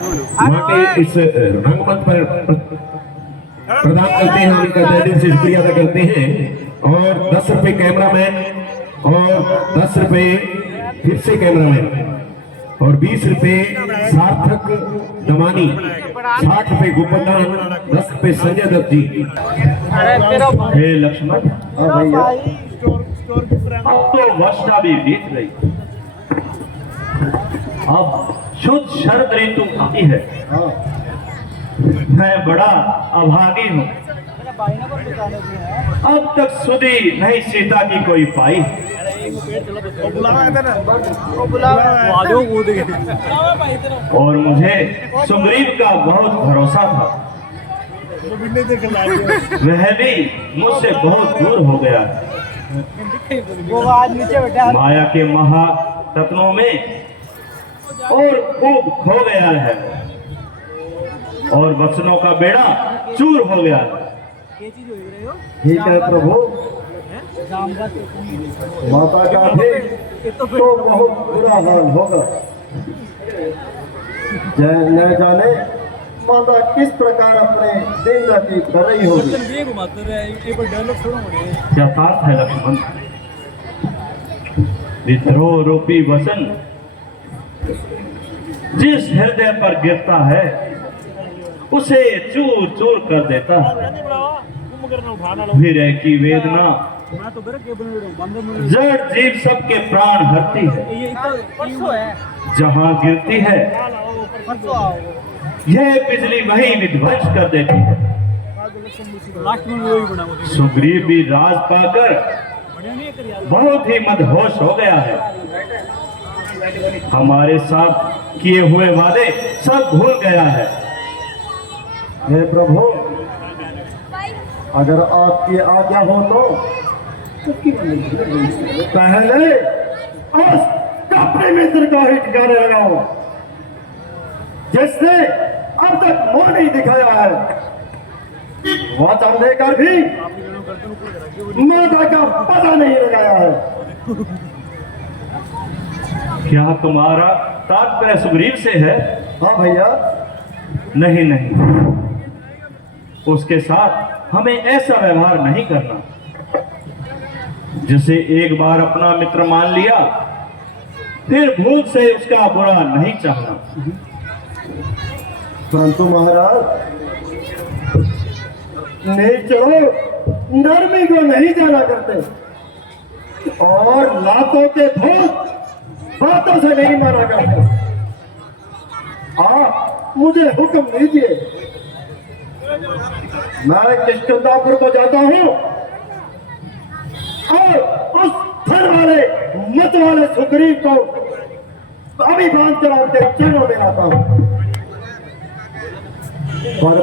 वहाँ के इस रंगमंच पर प्रदान करते हैं, उनका तहे दिल से शुक्रिया अदा करते हैं। और 10 रुपए कैमरामैन और 10 रुपए फिर से कैमरामैन और 20 रुपए सार्थक दमानी, 60 रुपए गोपदान, 10 रुपए संजय दत्त जी। हे लक्ष्मण, अब तो वर्षा भी बीत गई, अब शुद्ध शरद ऋतु आई है। मैं बड़ा अभागी हूँ, अब तक सुधी नहीं सीता की कोई पाई। और मुझे सुग्रीव का बहुत भरोसा था, वह भी मुझसे बहुत दूर हो गया। माया के महातत्वों में और खूब खो गया है और वचनों का बेड़ा चूर हो गया है। ठीक है प्रभु, माता का भी तो बहुत बुरा हाल होगा। न जाने माता किस प्रकार अपने दिन रात कर रही होगी। क्या बात है लक्ष्मण, विद्रोह रूपी वचन जिस हृदय पर गिरता है उसे चूर चूर कर देता है। विरह की वेदना जड़ जीव सबके प्राण हरती है, जहाँ गिरती है यह बिजली वही विध्वंस कर देती है। सुग्रीव भी राज पाकर बहुत ही मदहोश हो गया है। हमारे साथ किए हुए वादे सब भूल गया है। हे प्रभु, अगर आपकी आज्ञा हो तो पहले उस कपड़े मित्र का ही ठिकाने लगाओ जिसने अब तक मुंह नहीं दिखाया है। वचन देकर भी माता का पता नहीं लगाया है। क्या तुम्हारा तात्पर्य सुग्रीव से है? हाँ भैया। नहीं नहीं, उसके साथ हमें ऐसा व्यवहार नहीं करना। जिसे एक बार अपना मित्र मान लिया फिर भूल से उसका बुरा नहीं चाहना। परंतु महाराज, नेचरों नरमी को नहीं जाना करते और लातों के भूत बातों से नहीं माना करते। आप मुझे हुक्म दीजिए, मैं किष्किंधापुर को जाता हूँ और उस धन वाले मत वाले सुग्रीव को अभी बांध कर आपके चरणों में लाता हूँ और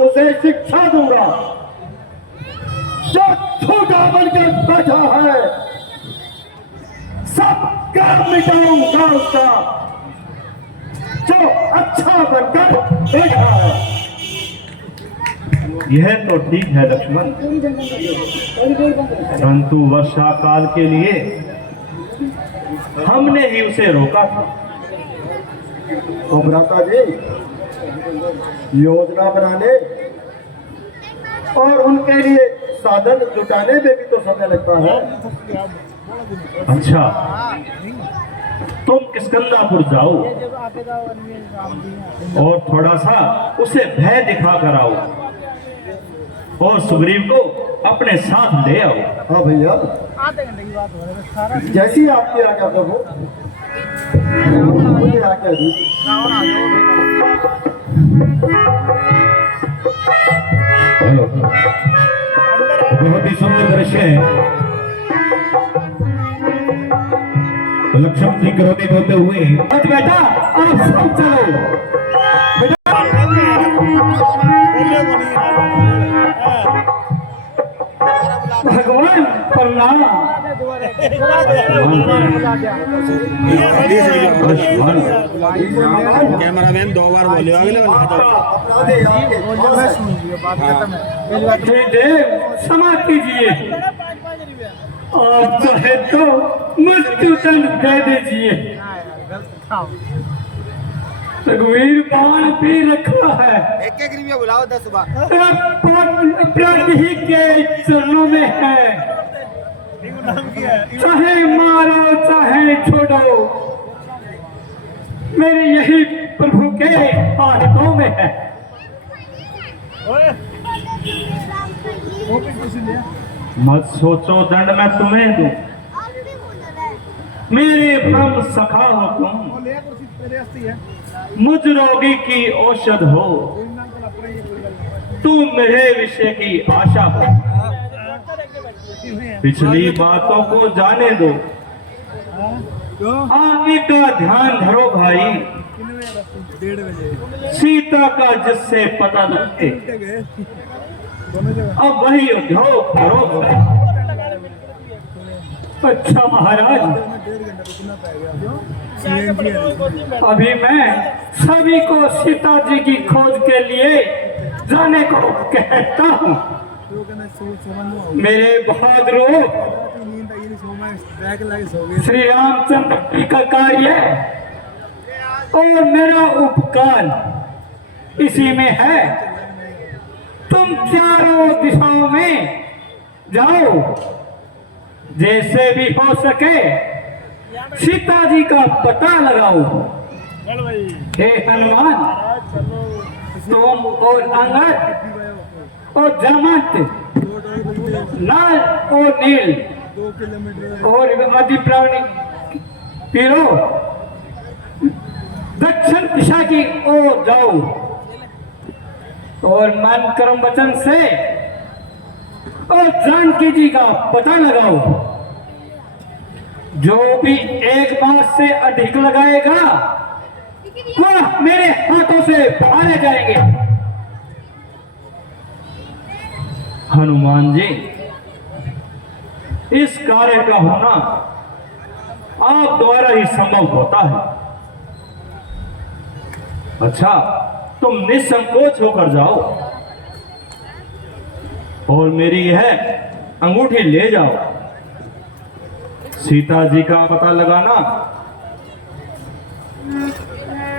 उसे शिक्षा दूंगा। जो झूठा बनकर बैठा है सब काम मिटाऊंगा उसका, जो अच्छा बनकर बैठा है। यह तो ठीक है लक्ष्मण, परंतु वर्षा काल के लिए हमने ही उसे रोका था। तो भ्राता जी, योजना बनाने और उनके लिए साधन जुटाने में भी तो समय लगता है। अच्छा, तुम किष्किंधापुर जाओ और थोड़ा सा उसे भय दिखा कर आओ और सुग्रीव को अपने साथ ले आओ। हाँ भैया, जैसी आपकी आज्ञा प्रभु, मुझे आज्ञा दी। बहुत ही सुंदर दृश्य है। लक्ष्मण जी क्रोधित होते हुए, बेटा आप सब चलो। भगवान प्रणाम। कैमरामैन 2 बार बोले क्षमा कीजिए, आप चाहे तो मृत्यु दंड दे दीजिए। रघुवीर बाण भी रखा है, एक एक रिव्यू बुलाओ 10 सुबह। प्रभु ही के चरणों में है, चाहे मारो चाहे छोड़ो, मेरे यही प्रभु के हाथों में है। मत सोचो दंड मैं तुम्हें दूं, मेरे परम सखा हो तुम, मुझ रोगी की औषध हो, तुम मेरे विषय की आशा हो। पिछली बातों को जाने दो, आगे का ध्यान धरो भाई, सीता का जिससे पता लगे, अब वही उद्योग करो। अच्छा महाराज, अभी मैं सभी को सीता जी की खोज के लिए जाने को कहता हूँ। मेरे बहादुरों, श्री रामचंद्र जी का कार्य और मेरा उपकार इसी में है। तुम चारों दिशाओं में जाओ, जैसे भी हो सके सीता जी का पता लगाओ। हे हनुमान, तुम और अंगद और जामवंत, लाल और नील और आदि प्राणी पीरो दक्षिण दिशा की ओर जाओ और मन कर्म वचन से और जानकी जी का पता लगाओ। जो भी एक मास से अधिक लगाएगा वह मेरे हाथों से मारे जाएंगे। हनुमान जी, इस कार्य का होना आप द्वारा ही संभव होता है। अच्छा, तुम निसंकोच होकर जाओ और मेरी यह अंगूठी ले जाओ। सीता जी का पता लगाना,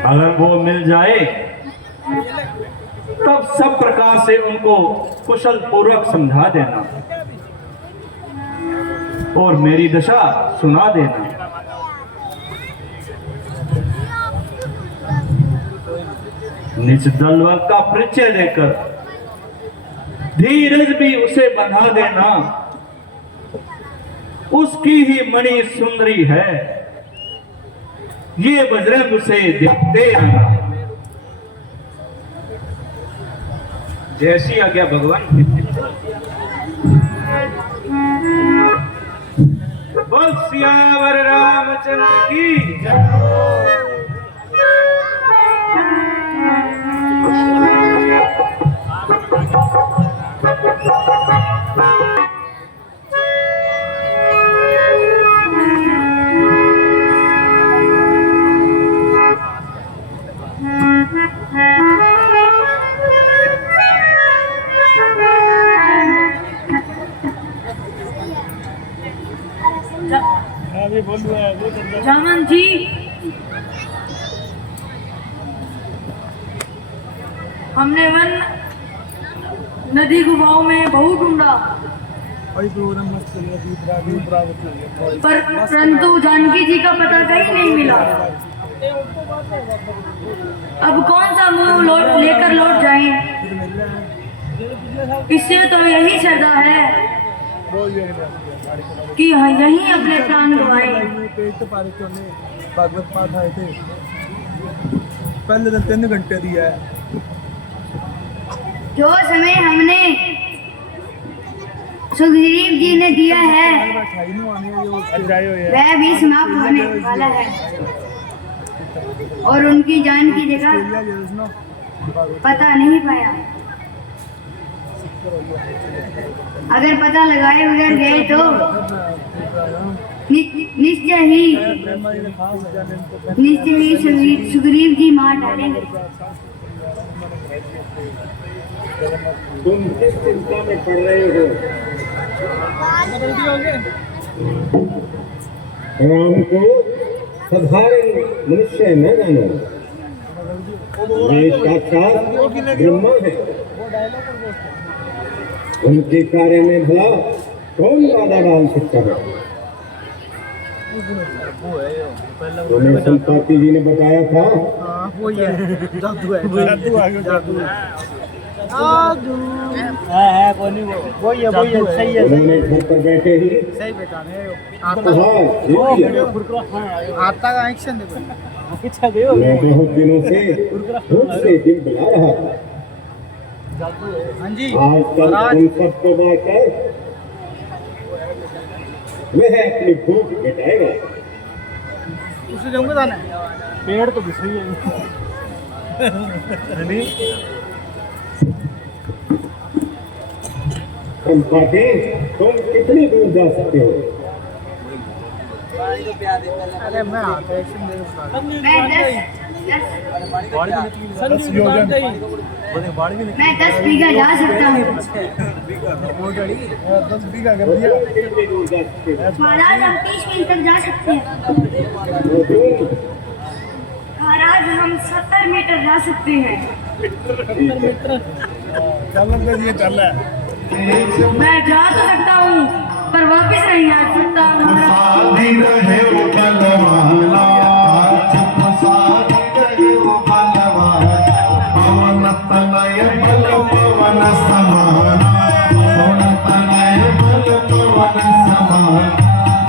अगर वो मिल जाए तब सब प्रकार से उनको कुशल पूर्वक समझा देना और मेरी दशा सुना देना। निज दलवल का परिचय देकर धीरज भी उसे बंधा देना। उसकी ही मणि सुंदरी है, ये बजरंग उसे देखते रहना। जैसी आज्ञा भगवान। बोल सियावर रामचंद्र की जय। जामन जी, हमने वन नदी गुफाओं में बहुत ढूंढा, परंतु जानकी जी का पता कहीं नहीं मिला। अब कौन सा मुंह लेकर लौट जाएं? इससे तो यही श्रद्धा है कि यहीं अपने प्राण गवाए। भागवत पाठ आए थे, पहले दिन 3 घंटे दिया है। जो समय हमने सुग्रीव जी ने दिया है वह भी समाप्त होने वाला है और उनकी जान की जगह पता नहीं पाया। अगर पता लगाए बगैर गए तो निश्चय ही सुग्रीव जी मार डालेंगे। तुम किस चिंता में पड़ रहे हो? राम को साधारण मनुष्य न जानो, वे साक्षात ब्रह्मा है। उनके कार्य में भला कौन बाधा डाल सकता है? उन्हें संपाति जी ने बताया था जादू आ गया जादू सही है उन्होंने घर पर बैठे ही सही बता रहे हो आता का एक्शन देखो मैं बहुत दिनों से भूख से दिल बुला रहा था। हाँ जी आज कल उन सबको बांटकर वह अपनी भूख मिटाएगा। उसे जाऊंगा जाना पेड़ तो भी सही है हम पाते तुम कितनी दूर जा सकते हो? अरे मैं आता एक्शन देखो मैं 10 बीघा जा सकता हूँ। 10 बीघा कर दिया कितनी दूर जा सकते हो? महाराज हम 30 मील तक जा सकते हैं। वो तुम महाराज हम 70 मीटर जा सकते हैं। चल रहा है मैं जा तो सकता हूँ पर वापस नहीं आ सकता महाराज।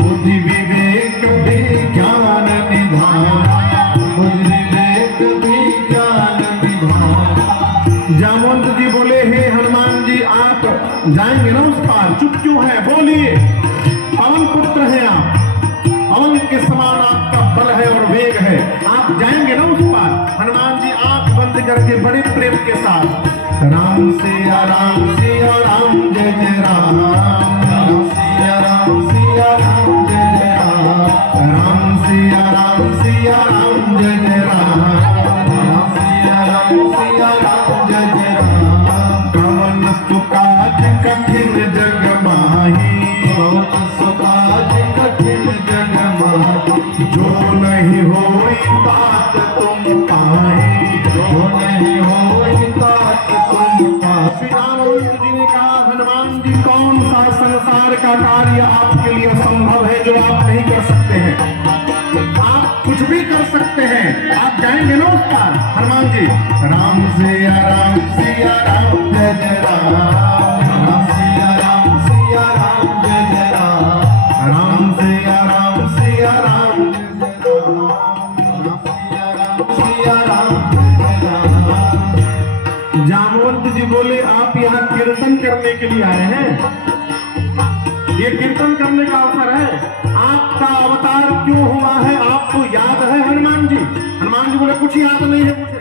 बुद्धि विवेक विज्ञान निधान, बुद्धि विवेक विज्ञान निधान। जामवंत जी बोले, हे हनुमान जी आप जाएंगे ना उस पार? चुप क्यों है? बोलिए। पवन पुत्र है आप, पवन के समान आपका बल है और वेग है, आप जाएंगे ना उस पार? हनुमान जी आंख बंद करके बड़े प्रेम के साथ राम सिया राम सिया राम जय जय राम, राम सिया राम सिया राम जय जय राम, राम सिया राम सिया राम जय जय राम, राम सिया राम जय जय राम। कवन सुकाज कठिन जग माही, कवन सुकाज कठिन जग माही, जो नहीं होई तात तुम पाए, जो नहीं होई तात तुम पाए। श्री रामचंद्र जी ने कहा, हनुमान जी कौन सा संसार का कार्य आपके लिए संभव है जो आप नहीं कर सकते हैं? आप कुछ भी कर सकते हैं, आप जाएंगे ना उस पार? हनुमान जी राम सिया राम जय जय राम, राम सिया राम जय जय राम, राम सिया राम जय जय राम, राम सिया राम जय जय राम। जामवंत जी बोले, आप यहाँ कीर्तन करने के लिए आए हैं? ये कीर्तन करने का अवसर है। आपका अवतार क्यों हुआ है आपको याद है हनुमान जी? हनुमान जी बोले, कुछ याद नहीं है मुझे।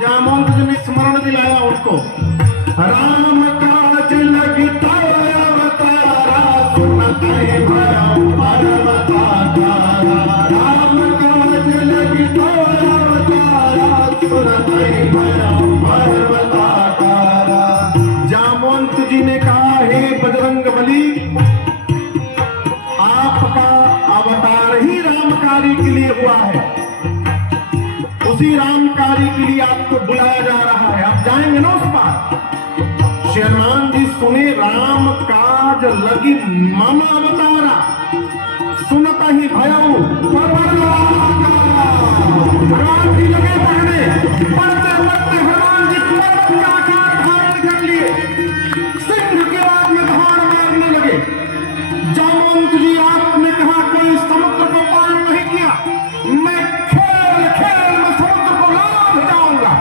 जामवंत जी ने स्मरण दिलाया उनको। राम काज लगी अवतारा, सुनत है भयउ पर्वतारा, राम काज लगी अवतारा, सुनत है भयउ पर्वतारा। जामवंत जी ने कहा, हे बजरंग बली, आपका अवतार ही रामकारी के लिए हुआ है, उसी रामकारी के लिए आपको बुलाया जा रहा है, आप जाएंगे ना उस पार? श्री हनुमान जी सुने, राम काज लगी मम अवतारा, सुनता ही भयउ पर्वतारा। हनुमान जी लगे पढ़ने, पढ़ते पढ़ते हनुमान जी पर्वत का आकार धारण कर लिए, सिंह के बाद में धार मारने लगे। जामवंत जी आपने कहा, कोई समुद्र को पार नहीं किया, मैं खेल खेल में समुद्र को लांघ जाऊंगा।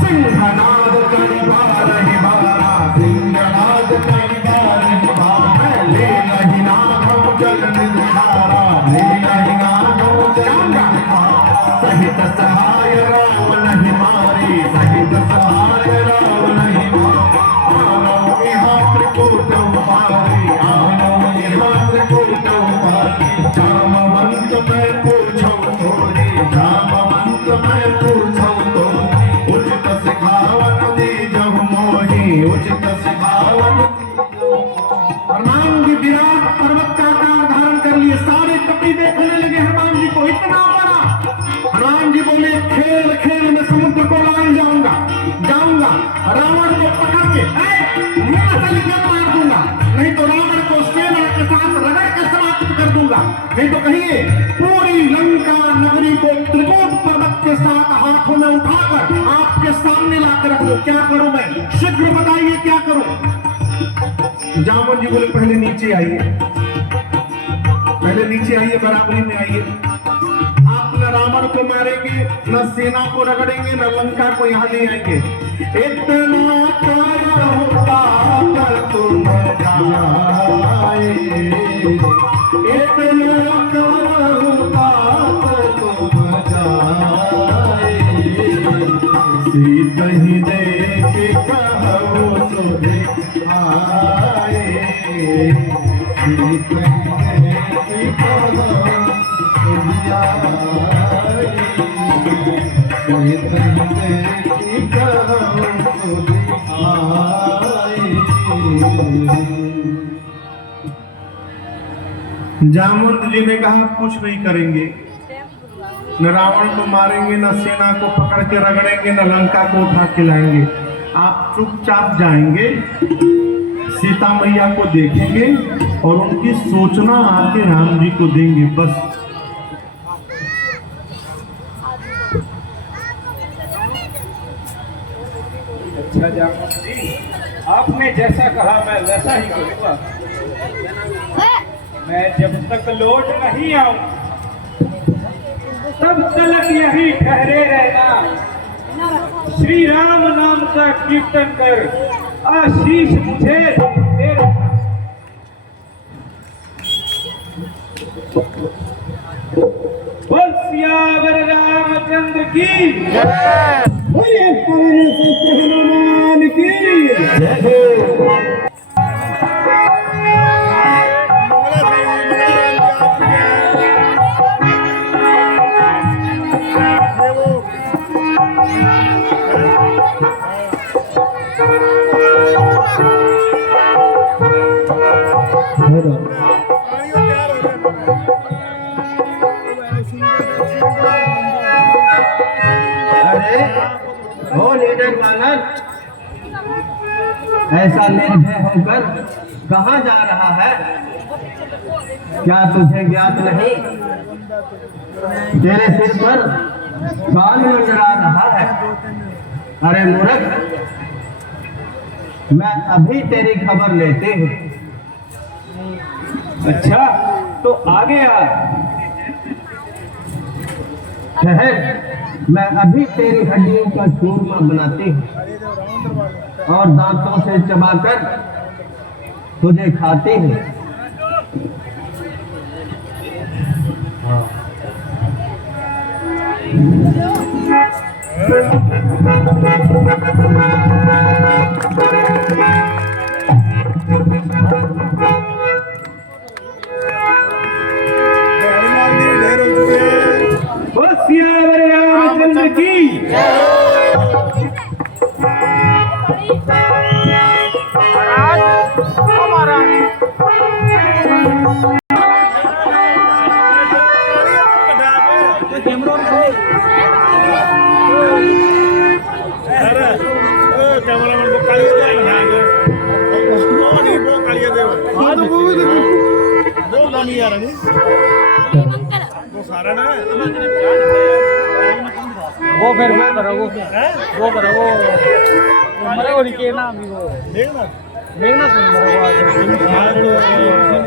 सिंहनाद कई बार ही बारा, सिंहनाद कई बार ही बारा, ले नहीं नाम जल निधारा, ले नहीं नाम जल निधारा। सहित सहाय राम नहीं मारी, सहित सहाय राम नहीं मारी, आनो यहाँ त्रिकूट उपारी, आनो यहाँ त्रिकूट उपारी। जामवंत मैं पूछूं तोरी, जामवंत मैं पूछूं तोरी, उचित सिखावन दीजहु मोहि, उचित सिखावन। हनुमान जी विराट पर्वत का आकार धारण कर लिए, सारे कपि देखने लगे हनुमान जी को, इतना बड़ा। हनुमान जी बोले, खेल खेल में समुद्र रावण को पकड़ के मुंह से क्या मार दूंगा, नहीं तो रावण को सेना के साथ रगड़ के समाप्त कर दूंगा। नहीं तो कहिए पूरी लंका नगरी को त्रिकूट पर्वत के साथ हाथों में उठाकर आपके सामने लाकर रख दूं। क्या करूं मैं, शीघ्र बताइए क्या करूं। जामवंत जी बोले पहले नीचे आइए, पहले नीचे आइए, बराबरी में आइए। आप न रावण को मारेंगे, न सेना को रगड़ेंगे, न लंका को यहाँ ले आएंगे। इतना काया होता कर तुम जाए, इतना काया होता कर तुम जाए, सीता ही देख कहो तुझे आए, सीता ही देख कहो तुझे आए, सीता ही देख कहो तुझे आए। जामवंत जी ने कहा कुछ नहीं करेंगे, न रावण को मारेंगे, न सेना को पकड़ के रगड़ेंगे, न लंका को उठा के लाएंगे। आप चुपचाप जाएंगे, सीता मैया को देखेंगे और उनकी सूचना आके राम जी को देंगे, बस। अच्छा जामवंत जी, आपने जैसा कहा मैं वैसा ही करूँगा। मैं जब तक लौट नहीं आऊं तब तक यही ठहरे रहना। श्री राम नाम का कीर्तन कर आशीष मुझे दे रहना। बोल सियावर रामचंद्र की जय, बोलिए पवन सुत हनुमान की जय। अरे ओ लीडर वानर, ऐसा निर्भय होकर कहाँ जा रहा है? क्या तुझे ज्ञात नहीं? तेरे सिर पर बाल मंडरा रहा है। अरे मूर्ख, मैं अभी तेरी खबर लेती हूँ। अच्छा तो आगे आ। ठहर, मैं अभी तेरी हड्डियों का चूरमा बनाती हूँ और दांतों से चबाकर तुझे खाती हूँ। बोल सियावर रामचंद्र की वो फिर वो करो वो मरे वो लिखे ना अभी वो देखना सुन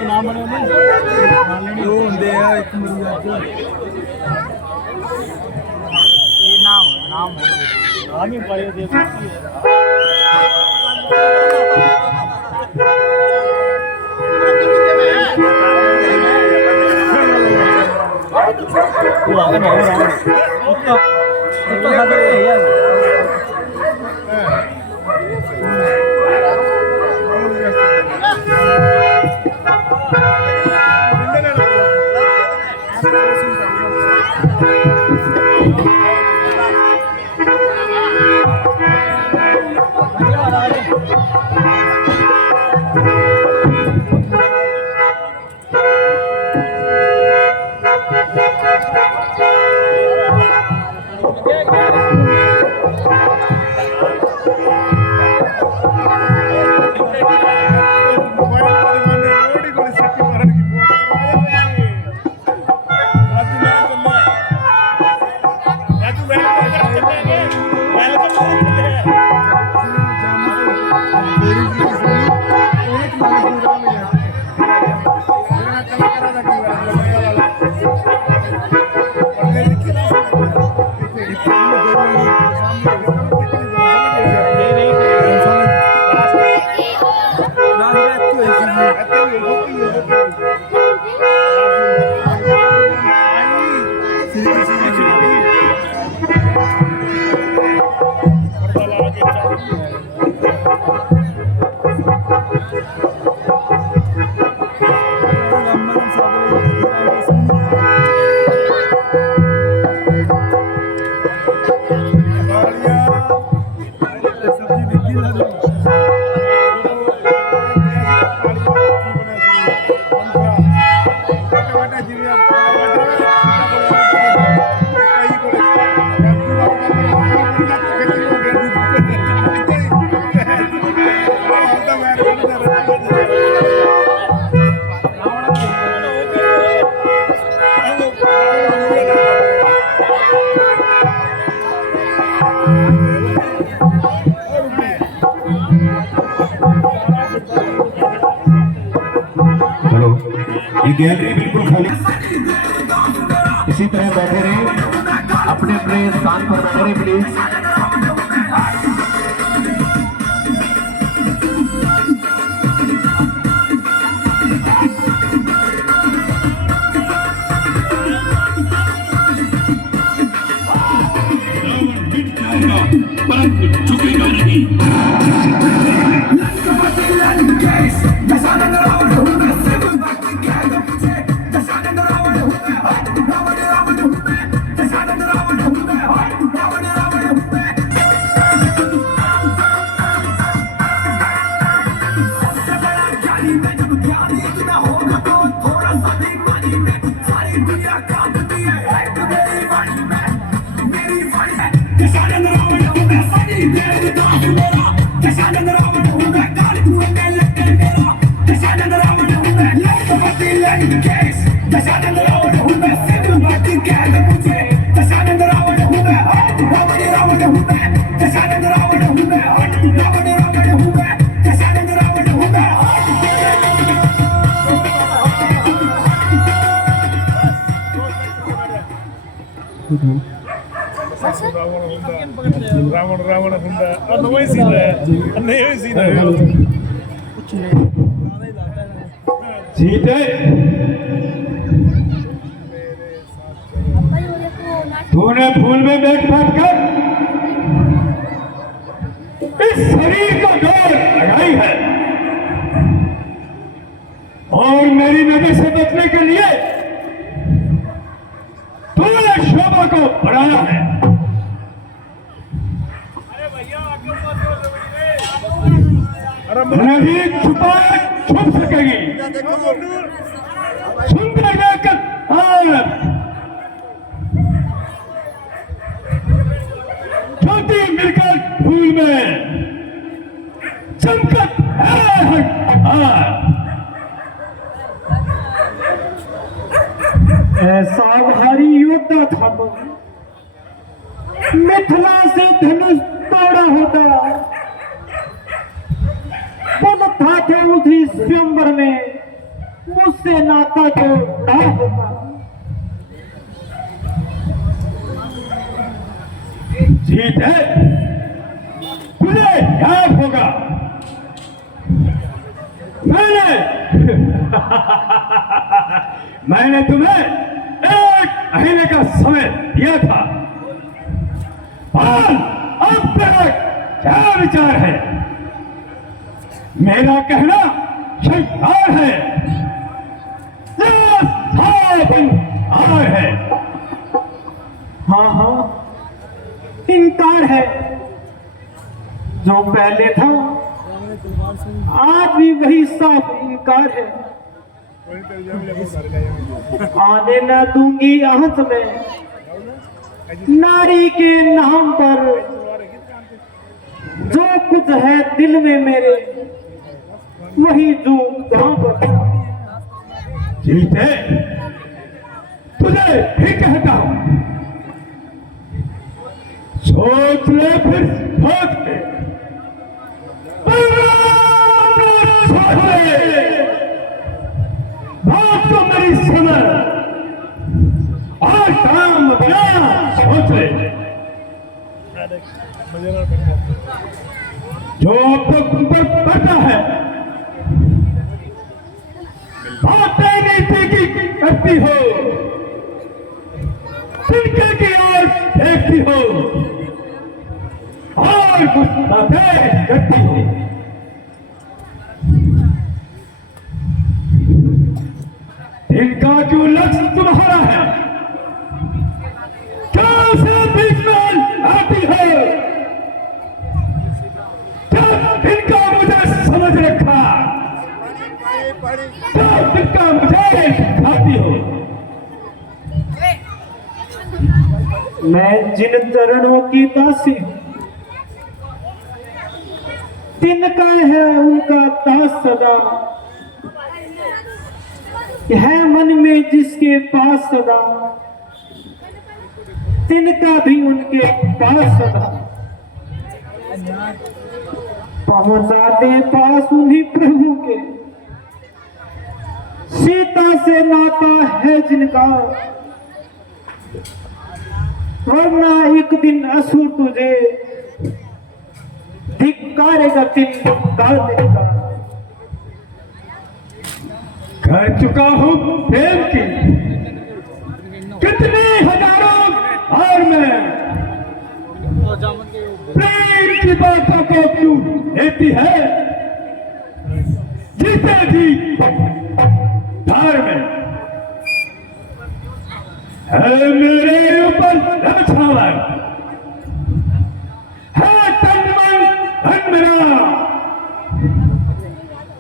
नाम बने नहीं वो होंगे यार एक ये नाम ही पढ़े दे वो आगे मैं हो रहा हूँ तो खाते हैं यार चलो ये गैलरी बिल्कुल खाली, इसी तरह बैठे रहे, अपने अपने स्थान पर बैठे रहे प्लीज। झुकेगा नहीं। रावण हुंदा अन्नवय सीन है, अन्नवय सीन है। सीते तूने फूल में बैठ बैठ कर इस शरीर का डोर लगाई है और मेरी नजर से बचने के लिए तूने शोभा को बढ़ाया है। नहीं छुपा छुप सकेगी। सुंदर लेकर छोटी मिलकर फूल में चमकत है। ऐसा भारी योद्धा था वो, मिथिला से धनुष तोड़ा होता, पल था तो उसी स्वयंवर में मुझसे नाता तो ना होता। जीत है तुझे याद होगा, मैंने तुम्हें 1 महीने का समय दिया था और अब तक क्या विचार है? मेरा कहना स्वीकार है या इनकार है? हाँ हाँ इनकार है। जो पहले था आज भी वही साफ इनकार है। आने न दूंगी आंच में नारी के नाम पर, जो कुछ है दिल में मेरे वही जो वहां पर। जीते तुझे भी कहता हूं, सोच ले फिर सोच ले, सोच ले, बात तो मेरी समझ और काम बना सोच ले। जो अब तक तुम पर पड़ता है बातें नीति की करती हो, तिनके की ओर देखती हो और गुस्साते करती हो। इनका जो लक्ष्य तुम्हारा है क्या उसे बीच में आती है? क्या तिनका मुझे समझ रखा, तो तिनका मुझे सिखाती हो। मैं जिन चरणों की दासी हूं, तिनका है उनका दास सदा, है मन में जिसके पास सदा, तिनका भी उनके पास सदा। पहुंचा दे पास उन्हीं प्रभु के, सीता से नाता है जिनका, वरना एक दिन असुर तुझे धिक्कारेगा तिनकार देगा। कर चुका हूं प्रेम की कितनी हजारों और मैं प्रेम की बातों को क्यों लेती है जीते जी धार में है मेरे ऊपर रक्षावर है तन मन धन मेरा,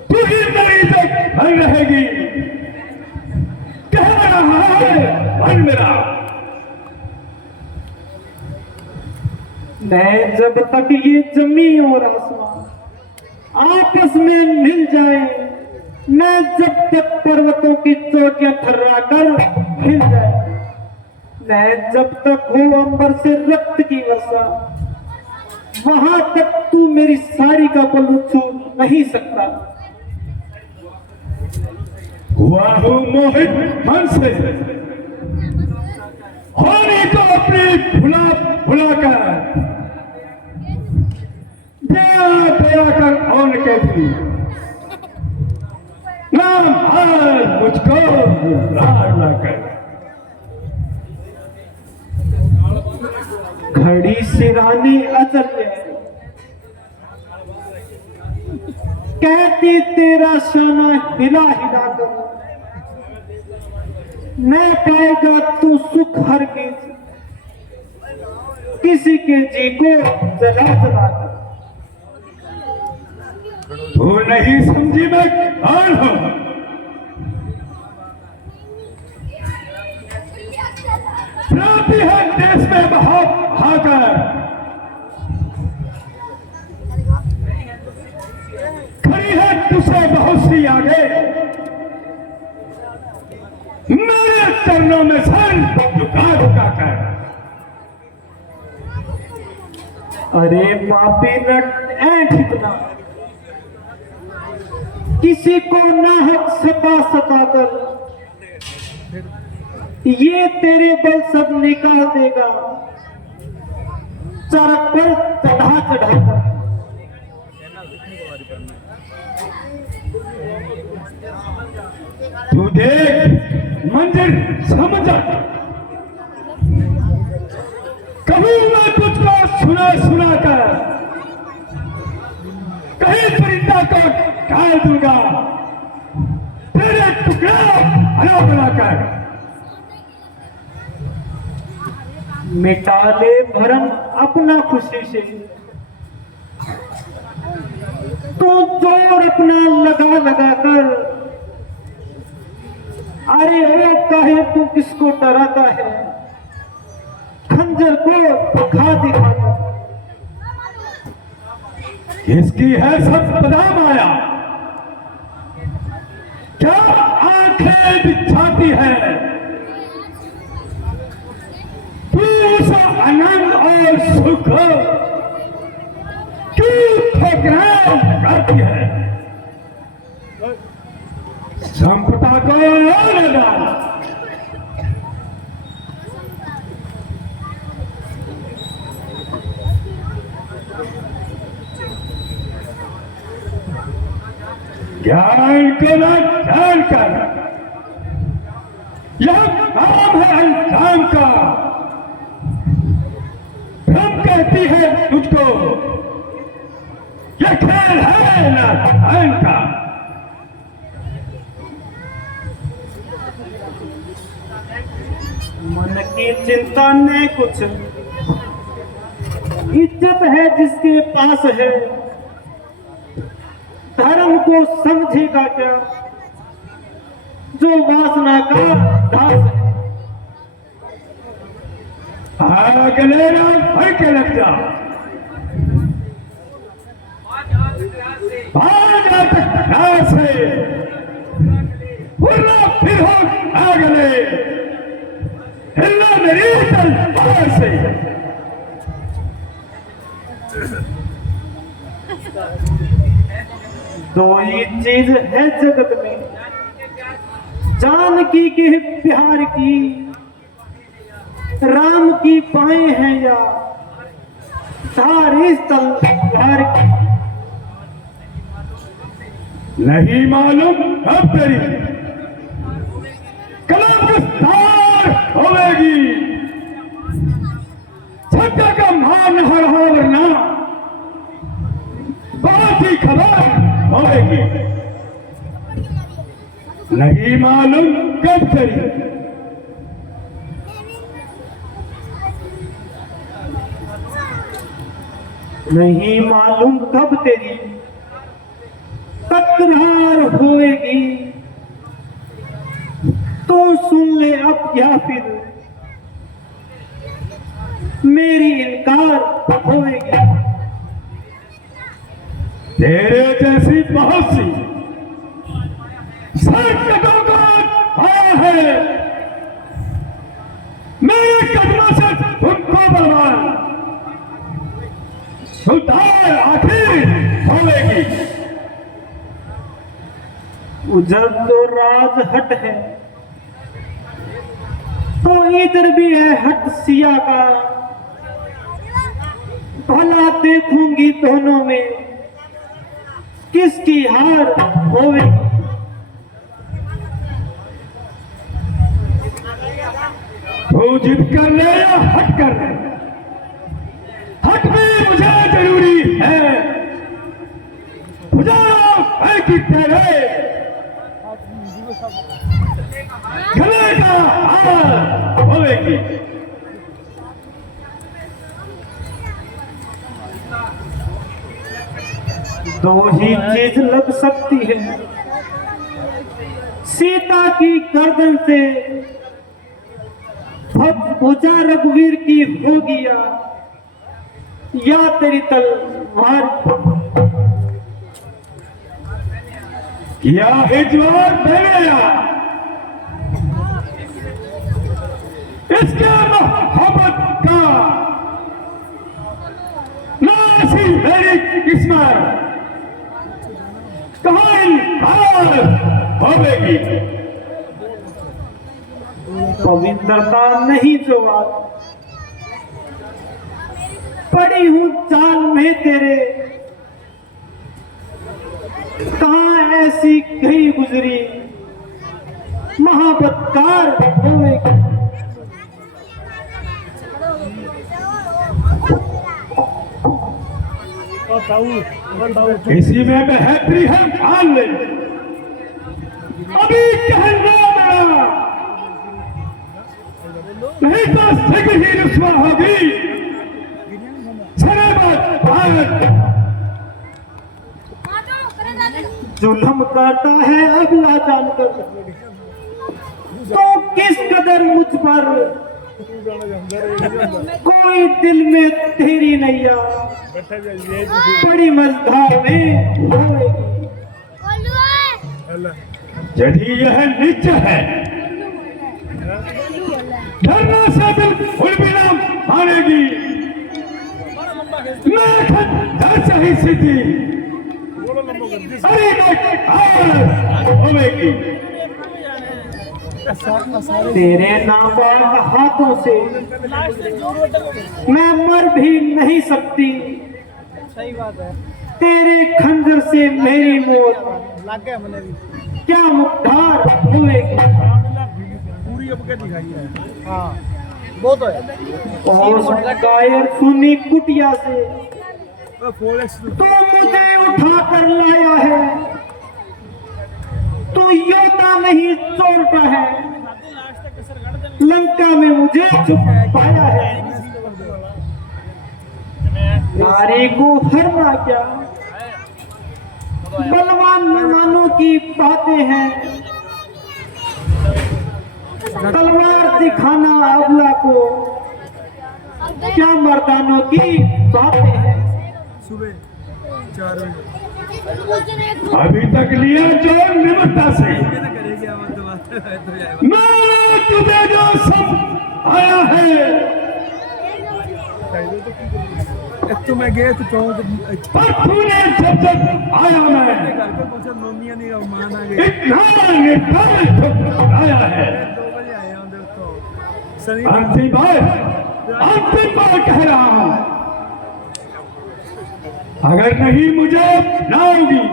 तू ही मेरी तक बन रहेगी, कह रहा है मन मेरा। मैं जब तक ये जमीन और आसमान आपस में मिल जाए, मैं जब तक पर्वतों की चोटियां थर्रा कर हिल जाए, मैं जब तक हूँ अंबर से रक्त की वर्षा, वहां तक तू मेरी साड़ी का पल्लू छू नहीं सकता। हुआ हूँ मोहित मन से, होने को अपनी भुला भुलाकर दया दया कर और के दी नाम आज मुझको ला कर। घड़ी सिरानी अचल कहती तेरा शाना हिला हिला कर, न पाएगा तू सुख हर किसी के जी को जला जला कर। तू नहीं समझी मैं कौन हूं, प्राप्ति है देश में बहुत हाकर, खड़ी है तुझसे बहुत सी आगे, मेरे चरणों में सर झुका झुका कर। अरे पापी नट ऐठ इतना, किसी को नाहक सता सता कर, ये तेरे बल सब निकाल देगा चरक पर चढ़ा चढ़ा कर। तू देख मंजिल समझ, कभी मैं तुझको सुना सुना कर कहीं परिंदा को डाल दूंगा, तेरे टुकड़ा बना बना कर। मिटा ले भरम अपना खुशी से, तो जोर अपना लगा लगा कर। अरे ओ काहे तू किसको डराता है, खंजर को दिखा दिखा कर। किसकी है सब बदाम आया, क्या आंखें बिछाती है, तू उस आनंद और सुख क्यों ठेकरार करती है। संपदा को और डाल, ज्ञान को न जानकर यह नाम है अंजाम का, भ्रम कहती है तुझको यह खेल है न धन का। मन की चिंता न कुछ, इज्जत है जिसके पास है, धर्म को समझेगा क्या जो वासना का दास है। अगले रात भर के लग जा, भाजा तक नार से हुर्रा फिर हो अगले हिल्ला मेरी तलवार से। दो ही चीज है जगत में, जानकी के प्यार की, राम की पाए हैं या धारी तलवार की। नहीं मालूम अब तेरी कलम विस्तार होगी, छक्का का मान हर हो वरना बहुत ही खबर होगी। नहीं मालूम कब तेरी नहीं मालूम कब तेरी तकरार होएगी, तो सुन ले अब या फिर मेरी इनकार होएगी। तेरे जैसी बहुत सी संकटों को आया है, मेरे कदमों से तुमको बर्बाद सुधार आखिर होगी। उधर तो राजहट है, तो इधर भी है हट सिया का। भला देखूंगी दोनों में किसकी हार होगी। तू जिद कर ले या हट कर ले, हट भी मुझे जरूरी है। बुझाओ कि तेरे गले का हार होगी। दो ही चीज लग सकती है, सीता की गर्दन से भुजा रघुवीर की होगी या तेरी तलवार। किया इजवार देगा इसके मोहब्बत का नासी मेरी किस्मत कहाँ इनकार होगी। पवित्रता नहीं जो बात, पड़ी हूं चाल में तेरे, कहाँ ऐसी गई गुजरी महाबतकार होगी। इसी में बेहतरी है मान ले, अभी कहना मेरा नहीं तो शीघ्र ही रुस्वा होगी। जुल्म करता है अगला जानकर, तो किस कदर मुझ पर कोई दिल में तेरी नैया बड़ी मझधार में होगी। यदि यह नित्य है, धरना से बिल्कुल भी ना मानेगी। मैं सही स्थिति होगी। तेरे नापाक हाथों से मैं मर भी नहीं सकती, सही बात है। तेरे खंजर से मेरी मौत लग गया मैंने भी क्या मुख्तार होगी। पूरी अब के दिखाई है। हाँ वो तो है। और कायर सुनी कुटिया से फोरेक्स तो मुझे उठा कर लाया है, तू योद्धा नहीं चोरता है, लंका में मुझे छुपाया है। नारी को हरना क्या, बलवान मानो की बातें हैं, तलवार दिखाना अबला को क्या मर्दानों की बातें हैं। अभी तक लिया जो निमरता से मैं तुझे जो सब आया है तो मैं गया तो पर तूने जब आया मैं इतना निर्भर आया है। अंतिम बार कह रहा हूं, अगर नहीं मुझे लाऊंगी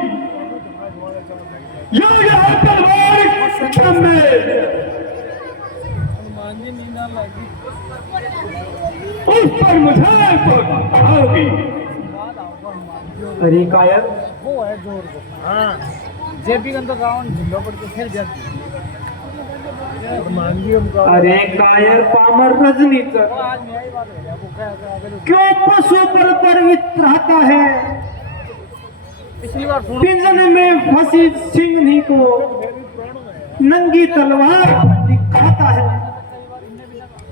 यह तलवार में उस पर मुझे आओगी। अरे कायर, वो है जोर को। हाँ जेपी के अंदर राउंड झुंडा पड़ के फिर जाती अरे कायर पामर रजनी कर, आज मेरी बात हो गया वो क्या क्यों पशु पर परिवित रहता है। पिछली बार फोन पिंजरे में फंसी सिंहनी को नंगी तलवार दिखाता है।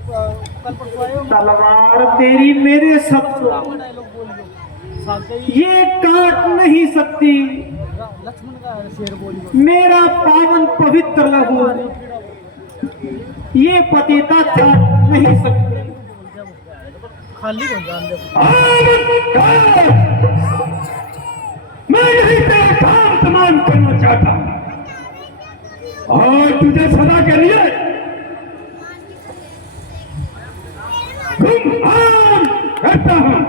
कल परसों आए हो तलवार तेरी मेरे शब्द डायलॉग बोल दो साथ ही ये काट नहीं सकती, लक्ष्मण का शेर बोली मेरा पावन पवित्र लहू ये पतिता छाट नहीं सकती। खाली को जान दे। मैं यही तेरा काम तमाम करना चाहता हूं और तुझे सदा के लिए गुमान करता हूं।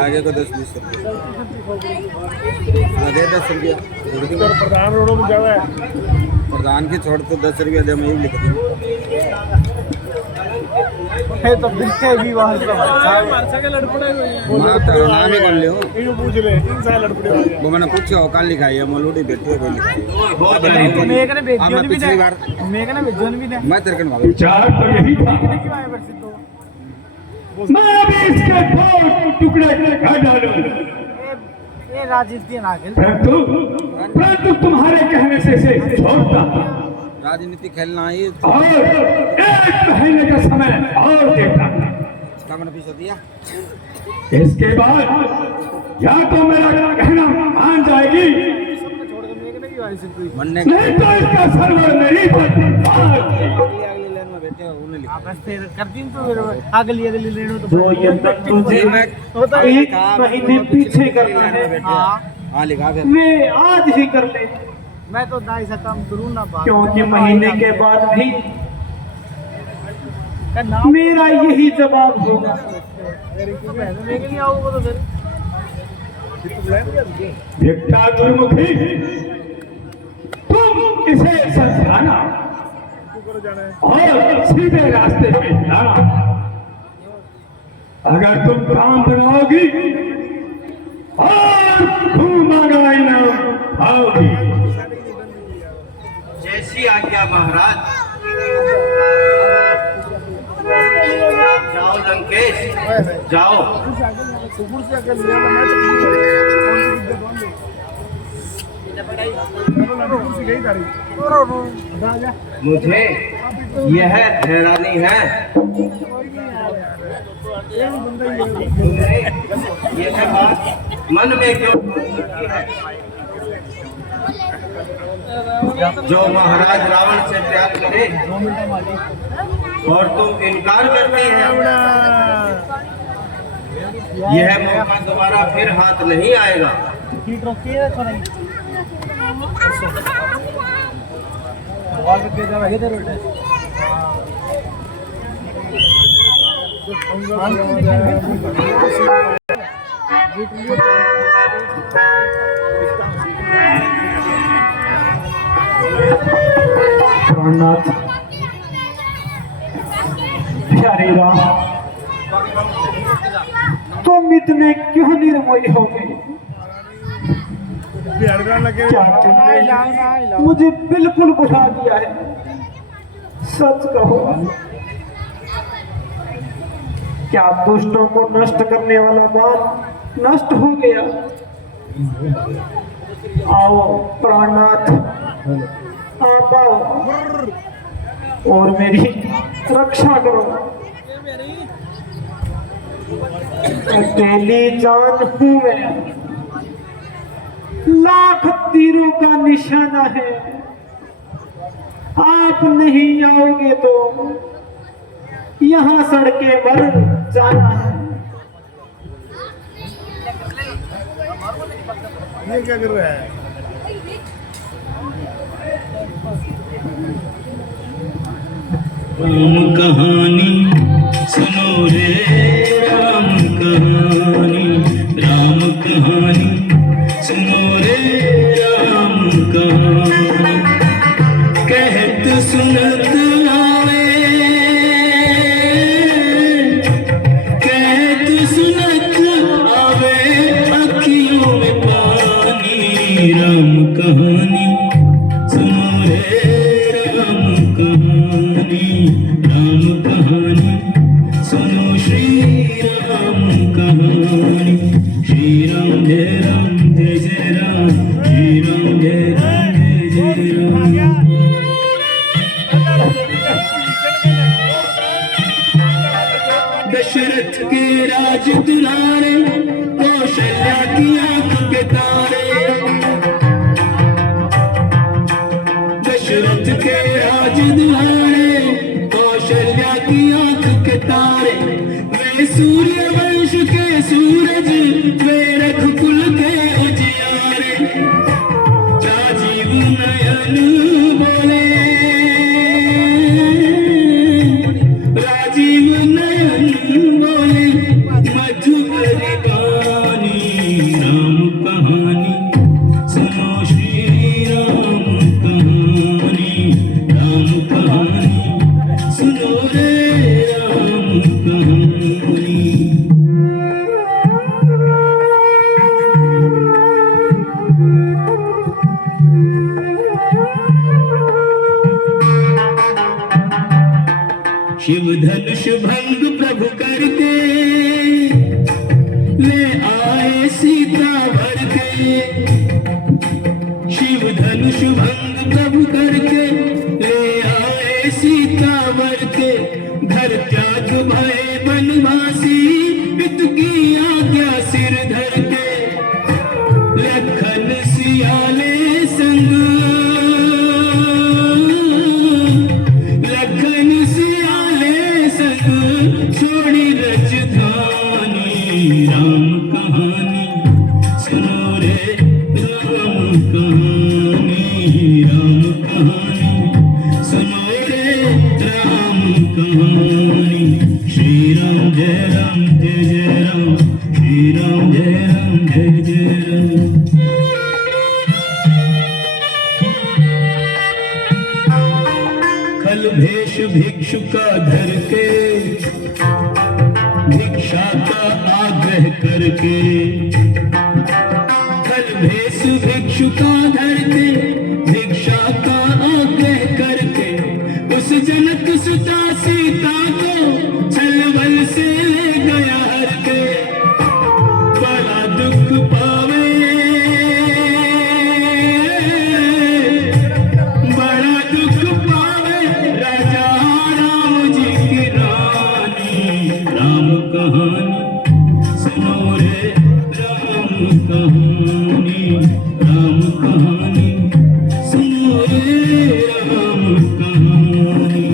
आगे को 10-20 रुपये दे 10 रुपया प्रधान रोडों में ज्यादा है। प्रधान की छोड़ तो 10 रुपया दे, मैं लिख दूँ। तो बिल्कुल भी वहां से मारसा के लड़पड़े मैं तो नाम ही कर लियो। इनको पूछ ले 3 साल लड़पड़े वाले वो मैंने पूछा कल लिखाई है, मलोडी बैठी है कोई लिखाई मैं कने भेजियो मैं नहीं भी पिछली बार मैं कने भेजियो नहीं भी दे मैं तेरे कन विचार तो यही था, क्यों आए वर्षित तो मैं अभी इसके 2 टुकड़े काट डालूं, ये राजनीति ना खेल परंतु तुम्हारे कहने से इसे छोड़ता राजनीति खेलना ही और 1 महीने का समय और देता। क्या मैंने पीछे दिया। इसके बाद या तो मेरा कहना मान जाएगी, छोड़ के मैं कने भी आए सिर्फ कोई मनने नहीं तो इसका सर्वर मेरी अगली लाइन में बैठे हो उन्हें लिखा। आप ऐसे कर दिन तो फिर अगली लेने तो जो ये तक तुझे होता है एक महीने पीछे करना है, हाँ लिखा फिर वे आज ही कर ले, मैं तो दाई से काम करूं ना बात क्योंकि महीने के बाद भी का नाम मेरा यही जवाब होगा। मैं नहीं आऊंगा तो फिर भिक्षा दुर्मुखी, तुम इसे समझाना और सीधे रास्ते पे जाना। अगर तुम काम बनाओगी और घूमागा इनाम आओगी। जैसी आज्ञा महाराज। जाओ लंकेश जाओ। मुझे यह हैरानी है, यह बात मन में क्यों है? जो महाराज रावण से प्यार करे और तुम इनकार करते हैं, यह मौका दोबारा फिर हाथ नहीं आएगा। प्राणनाथ प्यारे राम, तुम इतने क्यों निर्मोही हो गए? बिहार लगे क्या तुमने मुझे बिल्कुल भुला दिया है? सच कहो, क्या दुष्टों को नष्ट करने वाला बाण नष्ट हो गया? आओ प्राणनाथ, आप आओ और मेरी रक्षा करो। अकेली जान हूं मैं, लाख तीरों का निशाना है। आप नहीं आओगे तो यहाँ सड़के मर जाना है। ये क्या कर रहा है? राम कहानी सुनो रे, राम कहानी, राम कहानी सुनो रे, राम कहानी। कहत सुनत आवे, कहत सुनत आवे अखियों में पानी। राम कहानी सुनो रे, राम कहानी, राम कहानी सुनो श्री राम कहानी। श्री राम जय राम जय जय राम, श्री राम जय राम जय जय राम। दशरथ के राज दुलारे, कौशल्या की आंख के तारे। दशरथ के राज दुलारे, कौशल्या की आंख के तारे। वे सूर्य वंश के सूरज, वे रघुकुल के उजियारे। राजीव नयन बोले, राजीव नयन बोले मधुकर बानी। राम कहानी सुनो श्री राम कहानी, राम कहानी सुनो रे, राम कहानी। शिव धनुष भंग प्रभु करके, ले आए सीता भर के। शिव धनुष भंग प्रभु करके, ले आए सीता भर के। धर त्याग भय बनवासी, पित की आज्ञा सिर धर के। लखन सियाले संग, लखन सियाले संग छोड़ी रजधानी। राम कहानी सुनो रे, राम कहानी, राम कहानी सुनो रे, राम कहानी। श्री राम जय राम जय जय राम, श्री राम जय राम जय जय राम। खल भेष भिक्षु का धर के, भिक्षा का आग्रह करके। खल भेष भिक्षु का धर के, भिक्षा का आग्रह करके। उस जनक सुता सीता को छलबल से ले गया हर के। बड़ा दुख पावे, बड़ा दुख पावे राजा राम जी की रानी। राम कहानी सुनो रे, राम कहानी, राम कहानी सुनो रे, राम कहानी।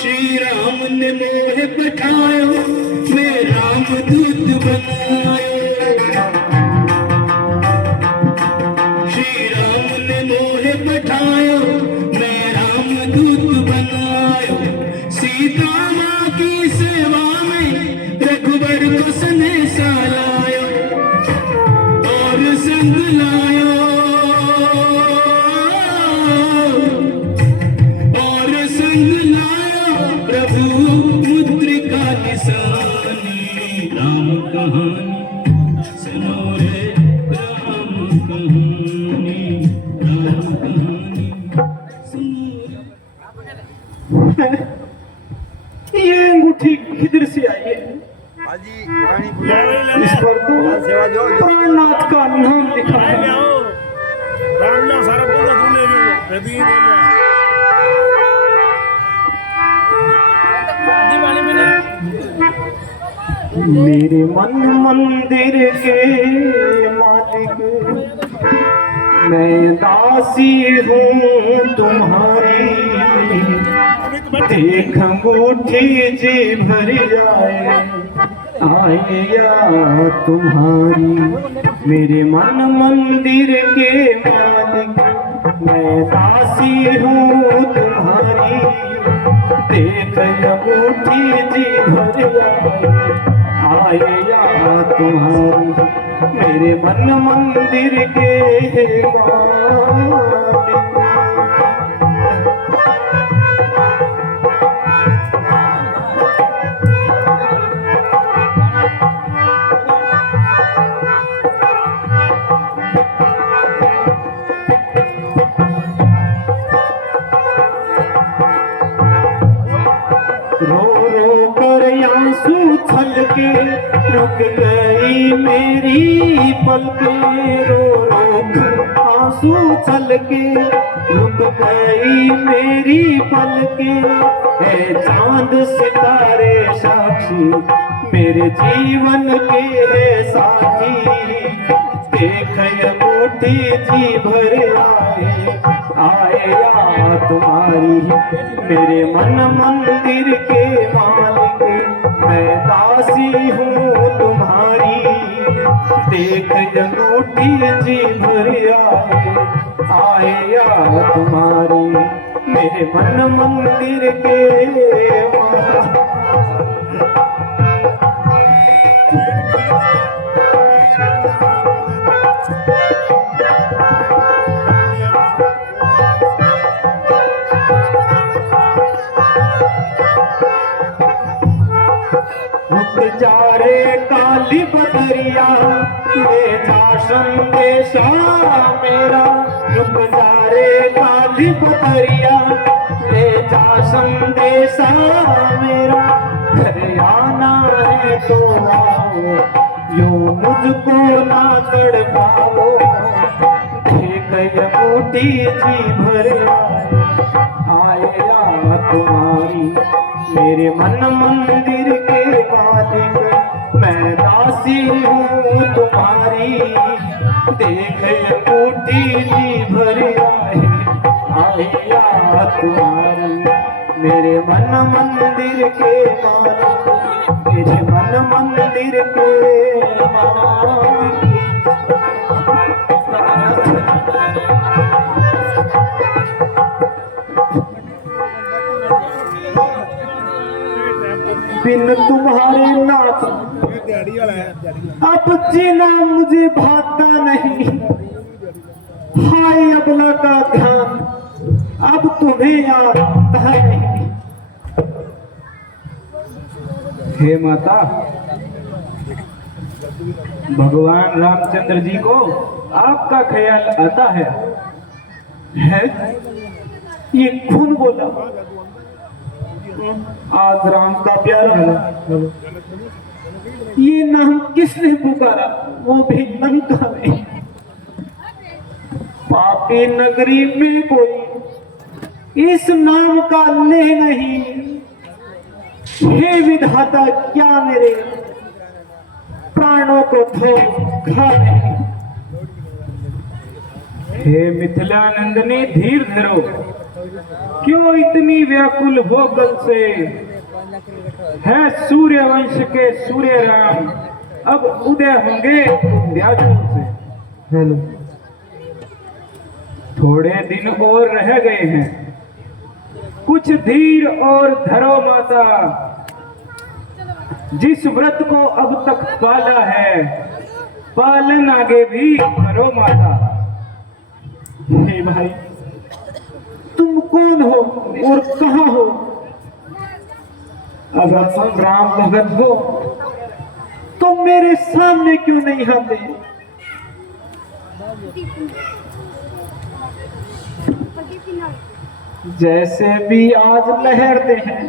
श्री राम ने मोह पठायो, मैं राम दूत बनायो। श्री राम ने मोह पठायो, मैं राम दूत बनायो। सीता माँ की सेवा में रघुवर को सनेसा लायो, और संग लायो, कहानी सुनो रे राम कहानी ये अंगूठी किधर से आई है? इस पर तो प्राणनाथ का नाम लिखा है। सारा बोला तूने भी मेरे मन मंदिर के मालिक मैं दासी हूँ तुम्हारी, देख अंगूठी जी भर जाए आए या तुम्हारी। मेरे मन मंदिर के मालिक मैं दासी हूँ तुम्हारी, देख अंगूठी जी भर जाए आए या तुम्हारी। मेरे मन मंदिर के मालिक। रो रो कर आंसू छलके रुक गई मेरी पलकें, रो रो कर आंसू छलके रुक गई मेरी पलकें। है चांद सितारे साक्षी मेरे जीवन के है साथी, देख अंगूठी जी भर आए या तुम्हारी। मेरे मन मंदिर के मालिक मैं दासी हूँ तुम्हारी, देख अंगूठी जी भर आए या तुम्हारी। मेरे मन मंदिर के जा रे काली बदरिया ले जा संदेशा मेरा, रुक जा रे काली बदरिया ले जा संदेशा मेरा। घर आना है तो आओ यूं मुझको ना तड़पाओ, देख अंगूठी जी भर आए या तुम्हारी। मेरे मन मंदिर के मालिक मैं दासी हूँ तुम्हारी, देख अंगूठी जी भर आए या तुम्हारी। मेरे मन मंदिर के मालिक, मेरे मन मंदिर के मालिक। बिन तुम्हारे नाथ अब जीना मुझे भाता नहीं, हाय अबला का ध्यान अब तुम्हें आता नहीं। हे माता, भगवान रामचंद्र जी को आपका ख्याल आता है? ये कौन बोला? आज राम का प्यारा ये नाम किसने पुकारा, वो भी लंका में? पापी नगरी में कोई इस नाम का ले नहीं। हे विधाता क्या मेरे प्राणों को धोखा नहीं। हे मिथिलानंदनी धीर धरो, क्यों इतनी व्याकुल हो कल से? है सूर्य वंश के सूर्य राम अब उदय होंगे व्याकुल से। हेलो, थोड़े दिन और रह गए हैं, कुछ धीर और धरो माता। जिस व्रत को अब तक पाला है, पालन आगे भी करो माता। हे भाई, तुम कौन हो और कहाँ हो? अगर तुम राम भगत हो तो मेरे सामने क्यों नहीं आते? जैसे भी आज लहरते हैं,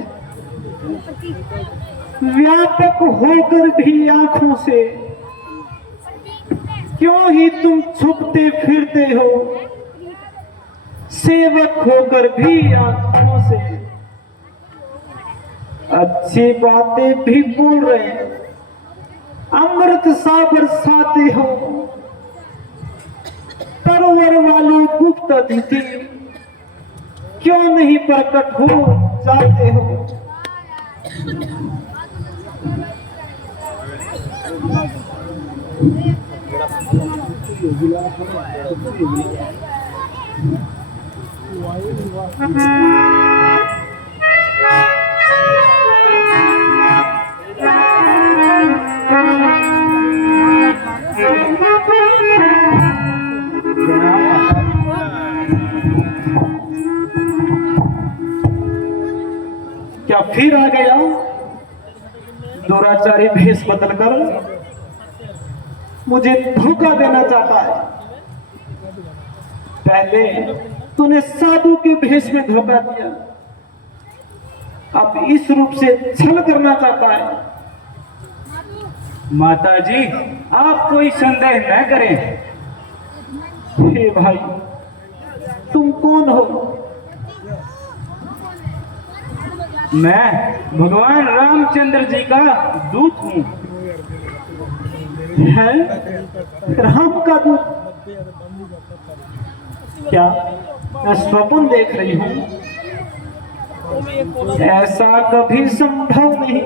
व्यापक होकर भी आंखों से, क्यों ही तुम छुपते फिरते हो? सेवक होकर भी आंखों से अच्छी बातें भी बोल रहे हैं, अमृत सा बरसाते हो, तरवर वाली गुप्त अतिथि क्यों नहीं प्रकट हो जाते हो? क्या फिर आ गया दुराचारी भेष बदलकर? मुझे धोखा देना चाहता है। पहले तूने साधु के भेष में धोखा दिया, अब इस रूप से छल करना चाहता है। माता जी, आप कोई संदेह न करें। हे भाई, तुम कौन हो? मैं भगवान रामचंद्र जी का दूत हूँ। है राम का दूत? क्या मैं स्वप्न देख रही हूँ? ऐसा कभी संभव नहीं।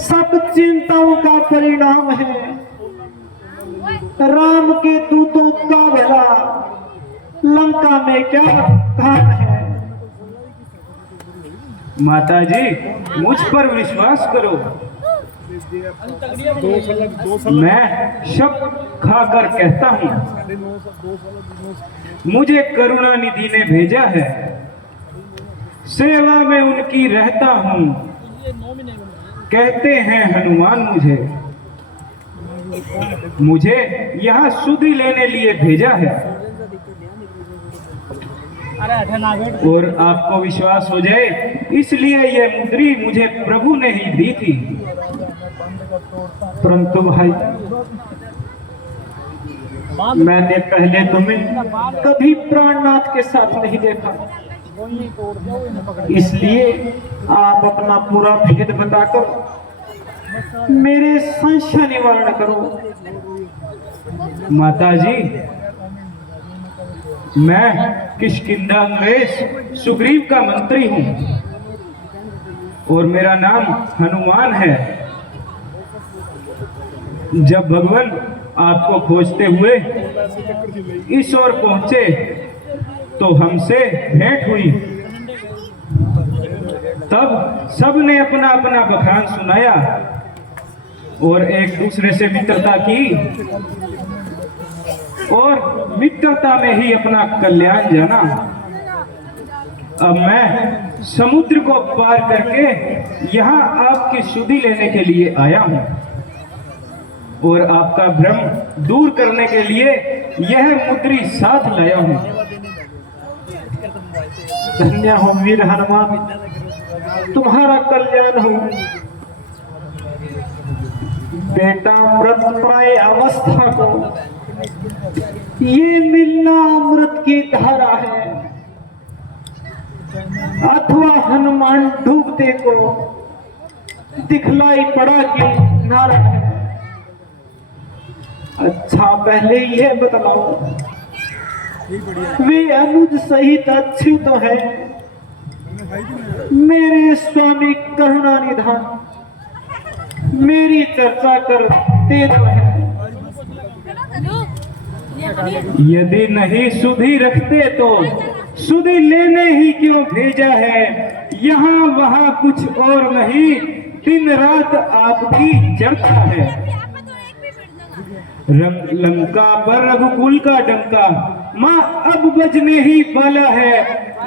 सब चिंताओं का परिणाम है। राम के दूतों का भला लंका में क्या काम है? माता जी, मुझ पर विश्वास करो। मैं शब्द खाकर कहता हूँ, मुझे करुणा निधि ने भेजा है, सेवा में उनकी रहता हूँ। कहते हैं हनुमान मुझे यहाँ सुधि लेने लिए भेजा है। और आपको विश्वास हो जाए इसलिए यह मुद्री मुझे प्रभु ने ही दी थी। परंतु भाई, मैंने पहले तुम्हें कभी प्राणनाथ के साथ नहीं देखा, इसलिए आप अपना पूरा भेद बताकर मेरे संशय निवारण करो। माता जी, मैं किष्किंधा नरेश सुग्रीव का मंत्री हूँ और मेरा नाम हनुमान है। जब भगवान आपको खोजते हुए इस ओर पहुंचे तो हमसे भेंट हुई। तब सबने अपना अपना बखान सुनाया और एक दूसरे से मित्रता की और मित्रता में ही अपना कल्याण जाना। अब मैं समुद्र को पार करके यहाँ आपकी सुधि लेने के लिए आया हूँ और आपका भ्रम दूर करने के लिए यह मुद्री साथ लाया हूँ। धन्य हो वीर हनुमान, तुम्हारा कल्याण हो। बेटा मृत प्राय अवस्था को ये मिलना अमृत की धारा है, अथवा हनुमान डूबते को दिखलाई पड़ा कि नारा है। अच्छा पहले यह बतलाओ, वे अनुज सहित अच्छी तो है? मेरे स्वामी करुणा निधान मेरी चर्चा करते तो है। यदि नहीं सुधि रखते तो सुधि लेने ही क्यों भेजा है? यहाँ वहाँ कुछ और नहीं, दिन रात आपकी चर्चा है। लंका पर रघुकुल का डंका माँ अब बजने ही वाला है।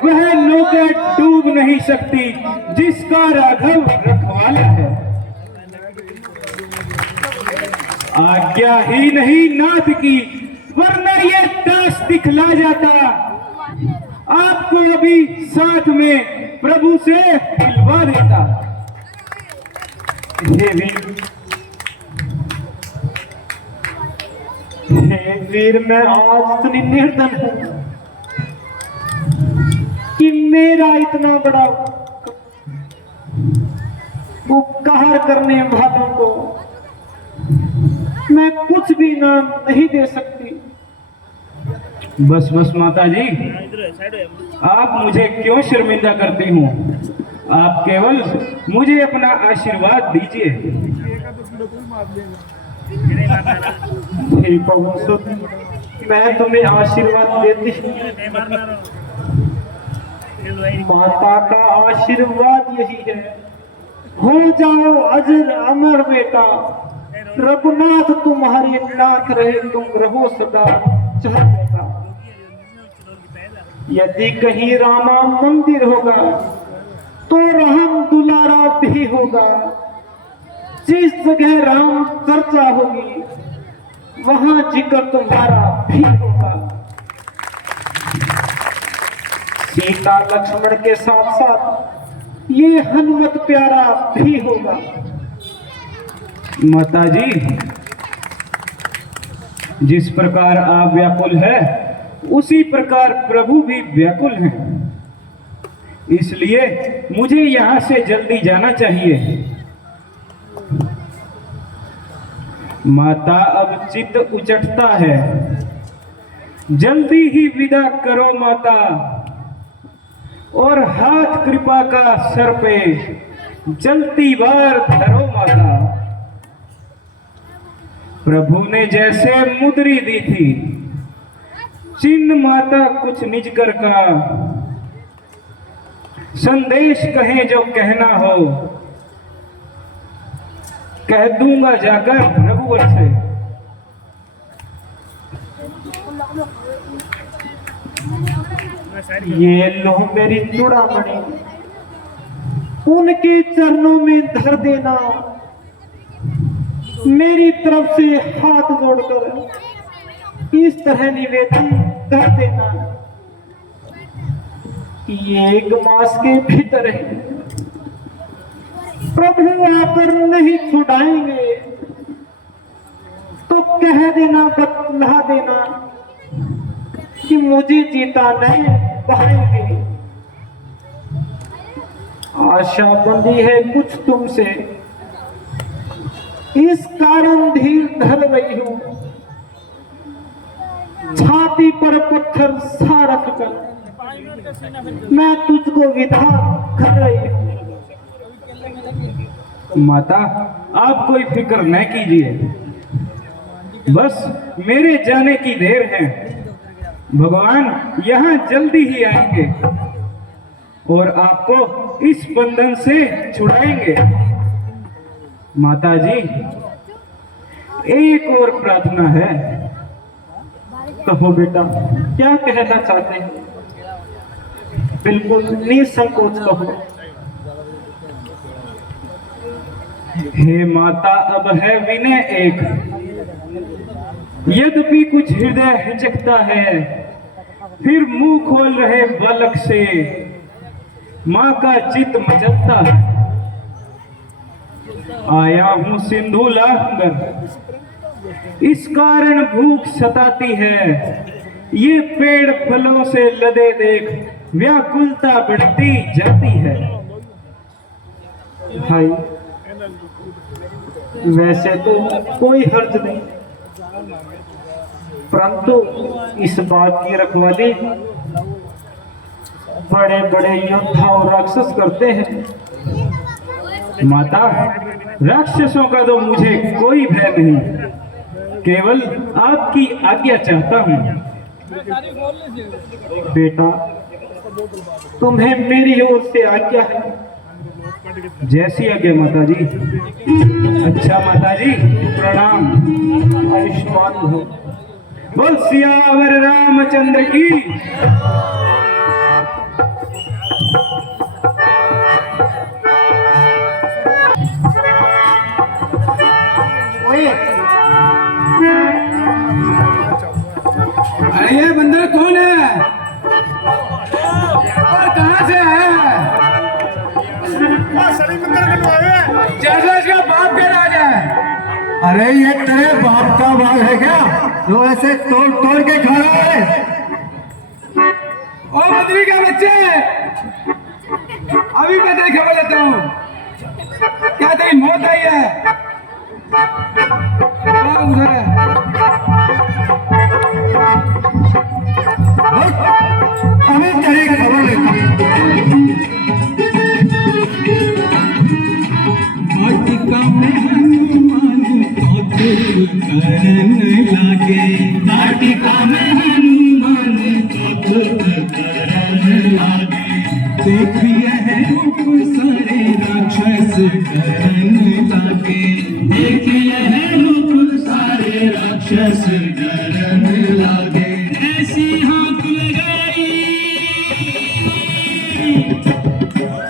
वह नौका डूब नहीं सकती जिसका राघव रखवाला है। आज्ञा ही नहीं नाथ की, वरना ये दास दिखला जाता। आपको अभी साथ में प्रभु से मिलवा देता। हे वीर, मैं आज इतनी निर्धन हूं कि मेरा इतना बड़ा उपकार करने वालों को मैं कुछ भी नाम नहीं दे सकती। बस बस माता जी, आप मुझे क्यों शर्मिंदा करती हूँ? आप केवल मुझे अपना आशीर्वाद दीजिए। हे पवन सुत, मैं तुम्हें आशीर्वाद देती हूँ। माता का आशीर्वाद यही है, हो जाओ अजर अमर बेटा, रघुनाथ तुम्हारे नाथ रहे, तुम रहो सदा चढ़ेगा। यदि कहीं रामा मंदिर होगा तो राम दुलारा भी होगा। जिस जगह राम चर्चा होगी वहां जिक्र तुम्हारा भी होगा। सीता लक्ष्मण के साथ साथ ये हनुमत प्यारा भी होगा। माता जी, जिस प्रकार आप व्याकुल है उसी प्रकार प्रभु भी व्याकुल हैं। इसलिए मुझे यहां से जल्दी जाना चाहिए। माता, अब चित्त उचटता है, जल्दी ही विदा करो माता, और हाथ कृपा का सर पे जलती बार धरो माता। प्रभु ने जैसे मुद्री दी थी, चिन्ह माता कुछ निज कर का, संदेश कहे जो कहना हो, कह दूंगा जाकर रघुवर से। ये लो मेरी चूड़ामणि, उनके चरणों में धर देना। मेरी तरफ से हाथ जोड़कर इस तरह निवेदन कर देना कि ये 1 मास के भीतर है, प्रभु आकर नहीं छुड़ाएंगे तो कह देना, बतला देना कि मुझे जीता नहीं पाएंगे। आशा बंदी है कुछ तुमसे, इस कारण धीर धर रही हूं। छाती पर पत्थर सा रखकर मैं तुझको विदा कर रही हूं। माता, आप कोई फिक्र न कीजिए, बस मेरे जाने की देर है। भगवान यहाँ जल्दी ही आएंगे और आपको इस बंधन से छुड़ाएंगे। माता जी, एक और प्रार्थना है। कहो बेटा, क्या कहना चाहते हैं? बिल्कुल निसंकोच कहो। हे माता, अब है विनय एक, यद्यपि कुछ हृदय हिचकता है, फिर मुंह खोल रहे बालक से माँ का चित्त मचलता है। आया हूं सिंधु लांघकर, इस कारण भूख सताती है, ये पेड़ फलों से लदे देख व्याकुलता बढ़ती जाती है। भाई, वैसे तो कोई हर्ज नहीं, परंतु इस बात की रखवाली बड़े बड़े योद्धा और राक्षस करते हैं। माता, राक्षसों का तो मुझे कोई भय नहीं, केवल आपकी आज्ञा चाहता हूँ। बेटा, तुम्हें मेरी ओर से आज्ञा है। जैसी आज्ञा माता जी। अच्छा माता जी, प्रणाम। आयुष्मान हो। बोल सियावर रामचंद्र की। ओए, अरे ये तेरे बाप का बाल है क्या जो ऐसे तोड़ तोड़ के खा रहा है? ओ बद्री के बच्चे, अभी मैं तेरी खबर लेता हूँ। क्या तेरी मौत आई है? मुझे अभी तेरी खबर लेता हूँ। वाटिका में हनुमान करन लागे, वाटिका में हनुमान करन लागे, देखिए है रूप सारे राक्षस करन लागे, देखिए है रूप सारे राक्षस करन लागे, ऐसी हाथ लगाई,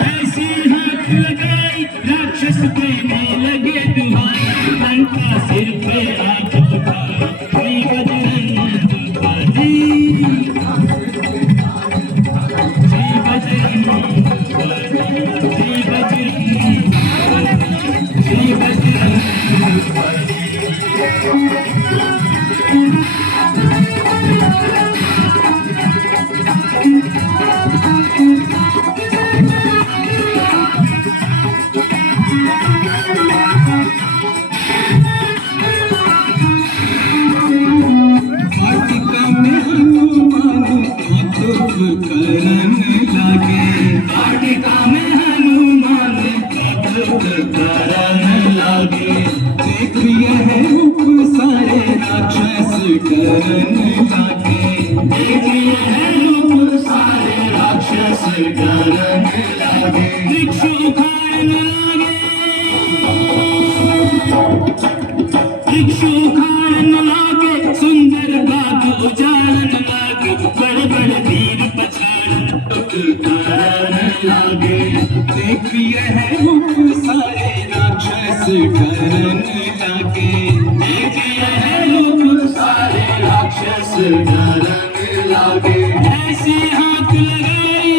ऐसी हाथ लगाई, राक्षस देने लगे दुहाई, लंका सिर पे हाथ उठाई, श्री बजरंग बली, श्री बजरंग बली, श्री बजरंग, श्री बजरंग बली। वाटिका में हनुमान करन लागे, वाटिका में हनुमान करन लागे, देखिए है रूप सारे राक्षस करन लागे, देखिए है रूप सारे राक्षस करन लागे, वृक्ष उखाड़न लागे, वृक्ष उखाड़न लागे, सुंदर बाग उजाड़न लागे, बड़े बड़े वीर पछाड़न करन लागे, देखिए है रूप सारे राक्षस करन लागे, देखिए है रूप सारे राक्षस करन लागे, ऐसे हाथ लगाई,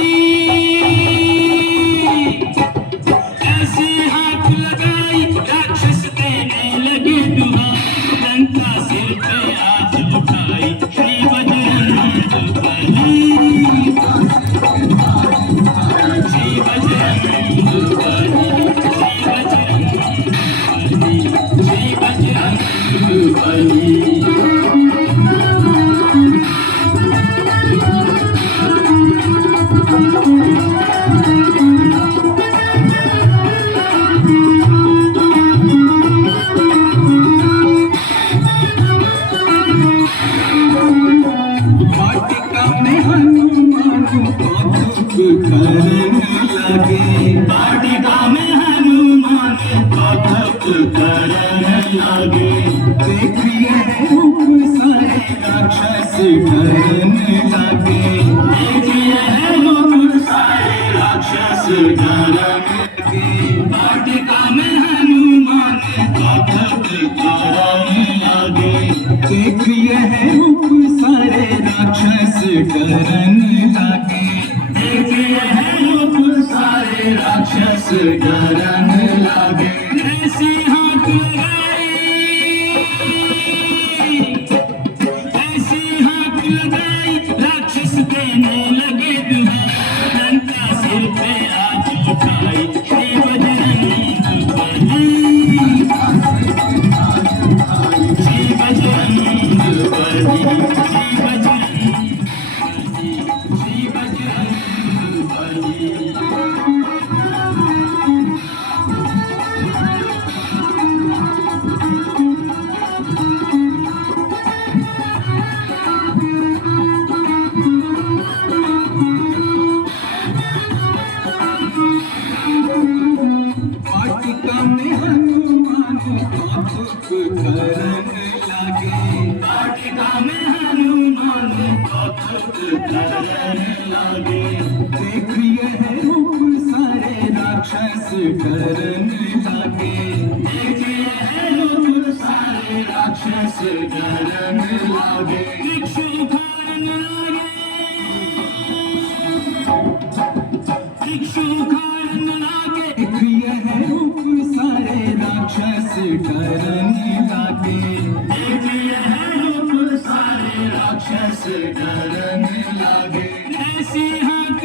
ऐसे हाथ लगाई, राक्षस देने लगे दुहाई, लंका सिर पे हाथ उठाई, श्री बजरंग बली, श्री बजरंग बली, श्री बजरंग बली, श्री बजरंग बली। वाटिका में हनुमान करन लागे, वाटिका में हनुमान करन लागे, देखिए रूप सारे राक्षस करन लागे, देखिए रूप सारे राक्षस करन लागे, वाटिका में हनुमान करन लागे, देखिए रूप सारे राक्षस करन लागे, देखिए रूप सारे राक्षस करन लागे, ऐसी हाथ लगाई, ऐसी हाथ लगाई, राक्षस देने लगे दुहाई, लंका सिर पे हाथ उठाई, श्री बजरंग बली, श्री बजरंग बली, श्री बजरंग बली, श्री बजरंग बली। वाटिका में हनुमान करन लागे, वाटिका में हनुमान करन लागे, देखिए है रूप सारे राक्षस करन लागे, देखिए है रूप सारे राक्षस करन लागे, वृक्ष उखाड़न लागे, वृक्ष उखाड़न लागे, देखिए है रूप सारे राक्षस राक्षस डरने लागे देखिए रूप सारे राक्षस डरने लागे ऐसी हाथ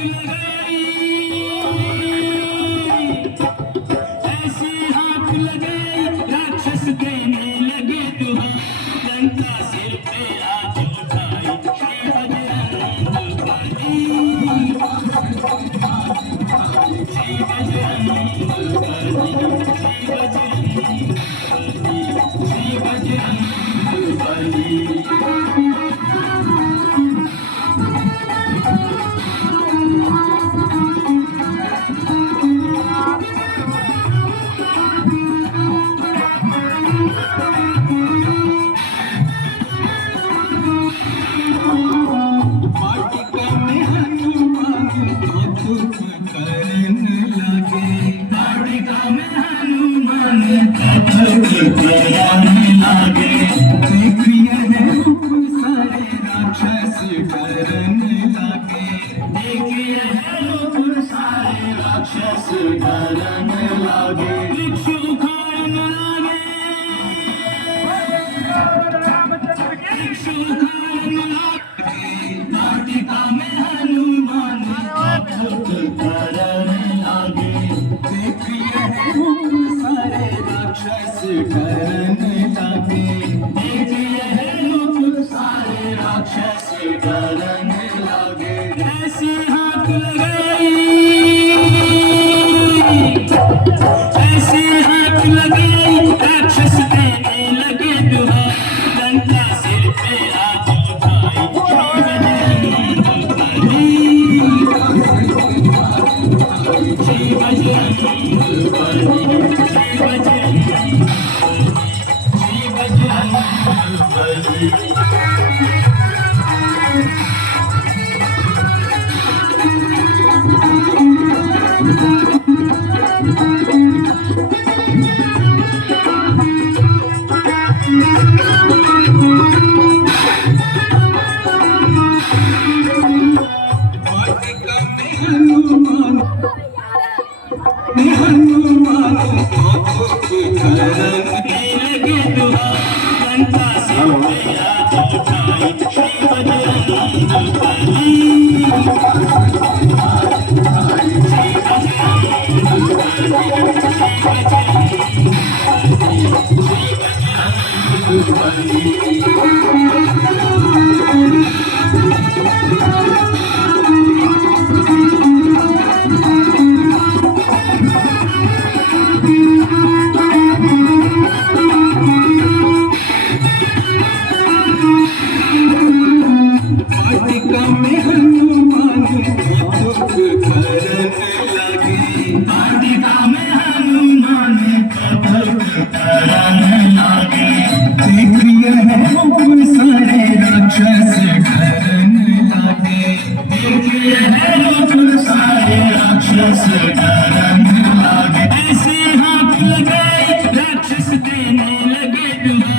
लगाई राक्षस देने लगे दुआ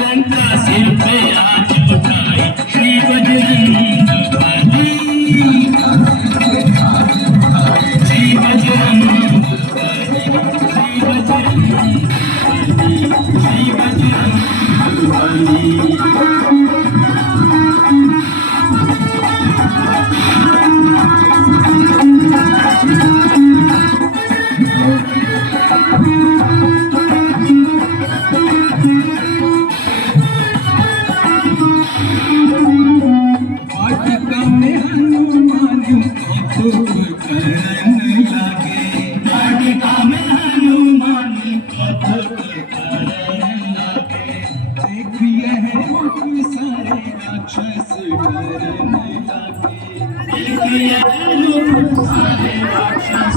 लंका सिर पे आज उठाई श्री बजरंग बली श्री बजरंग बली राक्षस